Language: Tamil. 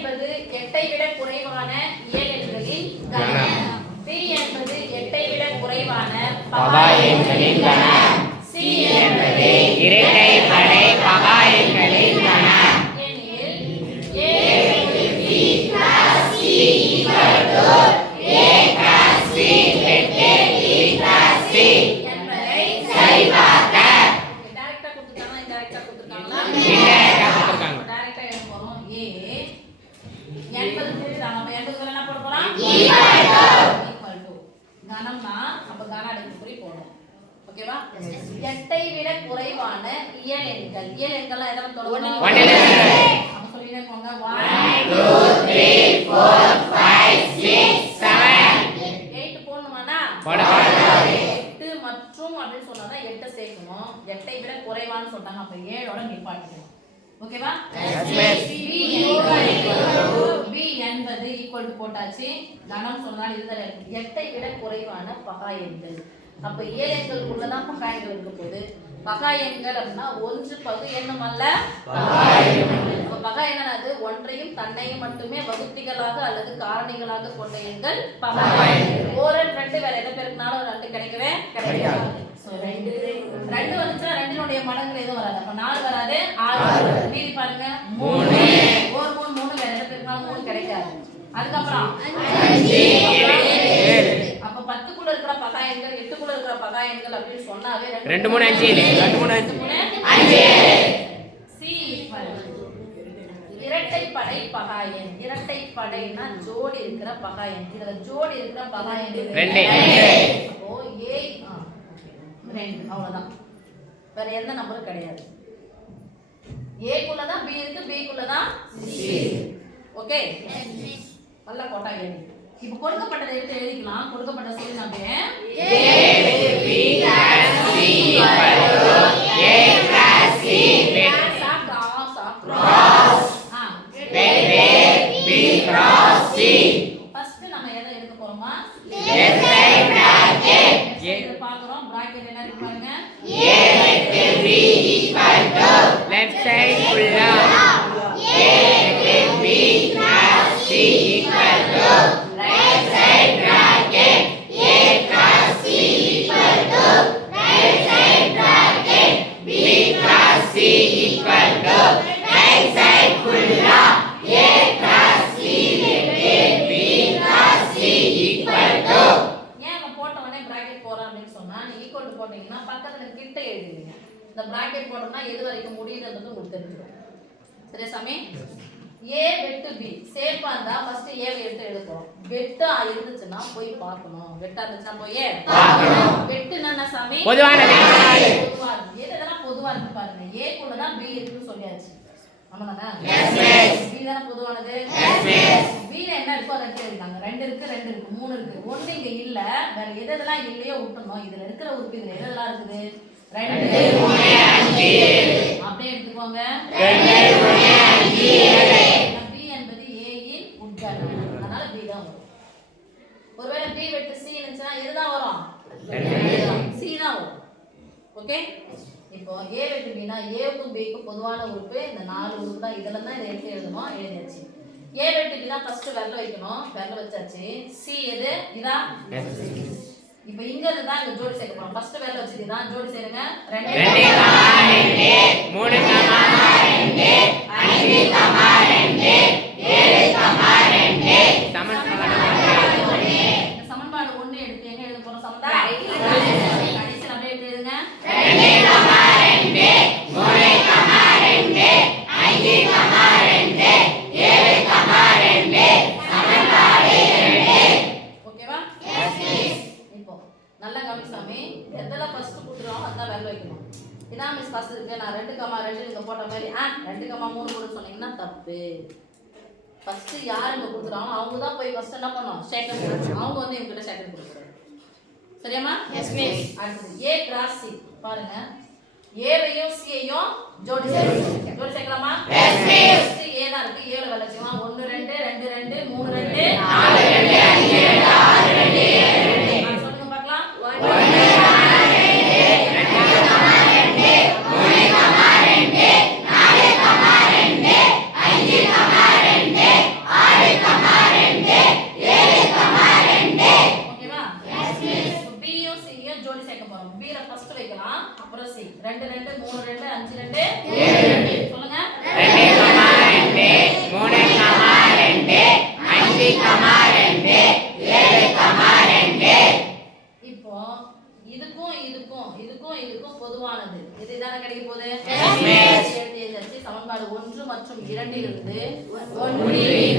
என்பது 8ஐ விட குறைவான இயல் எண்களின் கணம். B என்பது 8ஐ விட குறைவான பகா எண்களின் கணம். C என்பது இரட்டைப்படை பகா எண்களின் கணம். எனில் A B plus C equal to A plus C வெட்டு B plus C என்பதை சரிபார்க்க. டைரக்டா கொடுத்துட்டாங்களா இன்டைரக்டா கொடுத்துட்டாங்களா? இன்டைரக்டா கொடுத்திருக்காங்க. டைரக்டா எழுத போறோம். A 80 கொடுத்துட்டாங்க. அப்ப 80 என்ன போட போறோம்? equal to கணம்னா அப்ப கன அடைப்புக்குறி போடணும். ஓகேவா? 8ஐ விட குறைவான இயல் எண்கள். இயல் எண்கள்லாம் எதன தொடங்கணும்? 1 அப்ப சொல்லினே போங்க. 1 2 3 4 5 6 7 8 போடணுமானா? போடணும். 8 மற்றும் அப்படி சொன்னானா 8 சேர்க்கணும். 8ஐ விட குறைவான்னு சொல்றாங்க. அப்ப 7 ஓட நிப்பாட்டிக்கணும். ஓகேவா? B என்பது ஈக்குவல் டு போட்டாச்சு. கணம் சொன்னால் இதுதான் இருக்கு. 8ஐ விட குறைவான பகா எண்கள். அப்ப இயல் எண்களுக்குள்ள தான் பகா எண்கள் இருக்க போகுது. பகா எண்கள் அப்படின்னா ஒன்று பகு எண்ணும் அல்ல பகா எண்கள். அப்ப பகா எண்ணம் அது ஒன்றையும் தன்னையும் மட்டுமே வகுத்திகளாக அல்லது காரணிகளாக கொண்ட எண்கள் பகா எண்கள். ஓரன் 2 வேற எதை பெருக்கினாலும் 2 கிடைக்கவே கிடைக்காது. சோ 2 வந்துச்சா 2னுடைய மடங்குல எதுவும் வராது. அப்ப 4 வராது 6 வராது. மீதி பாருங்க 3 ஒரு 3 வேற எதை பெருக்கினாலும் 3 கிடைக்காது. அதுக்கு அப்புறம் 5 7 அப்ப 10 குள்ள இருக்கிற பகா எண்கள் 8 குள்ள இருக்கிற பகா எண்கள் அப்படி சொன்னாவே 2 3 5 2 3 5 C இரட்டைப்படை பகா எண். இரட்டைப்படைனா ஜோடி இருக்கிற பகா எண். இதுல ஜோடி இருக்கிற பகா எண் 2. அப்போ A 2 அவ்வளவுதான். வேற எந்த நம்பரும் கிடையாது. A குள்ள தான் B இருக்கு, B குள்ள தான் C இருக்கு. ஓகே? நல்லா போட்டா எழுதி. இப்போ கொடுக்கப்பட்டதை எடுத்து எழுதிக்கலாம். கொடுக்கப்பட்ட சொல்லி நாமே A B plus C equal to A plus C cross B cross C. First நம்ம எதை எடுக்க போறோமா? left side bracket இத பாக்குறோம். bracket என்ன இருக்கு பாருங்க. A வெட்டு B equal to left side full-ஆ A வெட்டு B plus C equal to right side bracket A cross C equal to right side bracket B cross C equal to right side full-ஆ A cross C வெட்டு B cross C equal to. ஏன் நம்ம போட்ட உடனே bracket போறோம் அப்படினு சொன்னா நீ ஈக்குவல் டு போட்டீங்கன்னா பக்கத்துல கிட்ட எழுதுவீங்க. இந்த bracket போட்டோம்னா எது வரைக்கும் முடியுதுன்றது உங்களுக்கு தெரிஞ்சிடும். சரியா சாமி? A வெட்டு B சேஃபா இருந்தா ஃபர்ஸ்ட் A வை எடுத்து எழுதுறோம். வெட்டா இருந்துச்சுன்னா போய் பார்க்கணும். வெட்டா இருந்துச்சுன்னா போய் பார்க்கணும். வெட்டுனா என்ன சாமி? பொதுவானது. பொதுவானது. எதெல்லாம் பொதுவா இருக்கு பாருங்க. A குள்ள தான் B இருக்குன்னு சொல்லியாச்சு. ஆமாதானே? Yes miss. B தான பொதுவானது? Yes miss. B ல என்ன இருக்கோ அதை எடுத்து எழுதிட்டாங்க. 2 இருக்கு 2 இருக்கு 3 இருக்கு. 1 இங்க இல்ல. வேற எதெல்லாம் இல்லையோ விட்டுறணும். இதுல இருக்கிற உறுப்பு இதுல எதெல்லாம் இருக்குது? 2 3 5 7 அப்படியே எடுத்துக்கோங்க. 2 3 5 7 B என்பது A இன் உட்கணம். அதனால B தான் வரும். ஒருவேளை B வெட்டு C இருந்துச்சுனா எதுதான் வரும்? C தான் வரும். ஓகே? இப்போ A வெட்டு B னா A க்கும் B க்கும் பொதுவான உறுப்பு இந்த 4 உறுப்பு தான். இதெல்லாம் தான் இத எடுத்து எழுதணும். எழுதியாச்சு. A வெட்டு B தான் ஃபர்ஸ்ட் விரல வைக்கணும். விரல வச்சாச்சு. C எது? இதா? இப்போ இங்க இருந்து தான் இங்க ஜோடி சேர்க்க போறோம். ஃபர்ஸ்ட் விரல வச்சிட்டு தான் ஜோடி சேருங்க. 2 2 3 2 5 2 7 சமன்பாடு 1 எடுத்து எங்க எழுத போறோம்? சமன்பாடு கடைசில அப்படியே எழுதுங்க. 2 2 3 2 5 2 7 2 சமன்பாடு 2. ஓகேவா? இப்போ நல்லா கவனிச்சாமி. எதெல்லாம் ஃபர்ஸ்ட் குடுறோம் அதான் வேலை வைக்கணும். இதான் மிஸ் ஃபர்ஸ்ட் இருக்கு. நான் 2 2 நீங்க போட்ட மாதிரி 2 3 போடு சொன்னீங்கன்னா தப்பு. ஃபர்ஸ்ட் யார் இங்க குடுக்குறாங்களோ அவங்க தான் போய் ஃபர்ஸ்ட் என்ன பண்ணணும்? ஷேக்கர் கொடுக்கணும். அவங்க வந்து இவங்க கிட்ட ஷேக்கர் கொடுக்கறாங்க. சரியாமா? Yes miss. அடுத்து A cross C பாருங்க. A வையும் C ஐயும் ஜோடி சேர்க்கணும். ஜோடி சேர்க்கலாமா? Yes miss. A தான் இருக்கு. A ல வளைச்சோமா 1 2 2 2 3 2 4 2 5 2 6 2 7 2 சொல்லுங்க பார்க்கலாம். 1 2 2 3 2 4 2 5 2 அப்புறம் சி 2 2 3 2 5 2 7 சொல்லுங்க 2, 2, 3, 2, 5, 2, 7, 2. இப்போ இதுக்கும் இதுக்கும் இதுக்கும் இதுக்கும் பொதுவானது இது தான கிடைக்க போகுது miss. எழுதியாச்சு சமன்பாடு 1 மற்றும் 2 இலிருந்து 1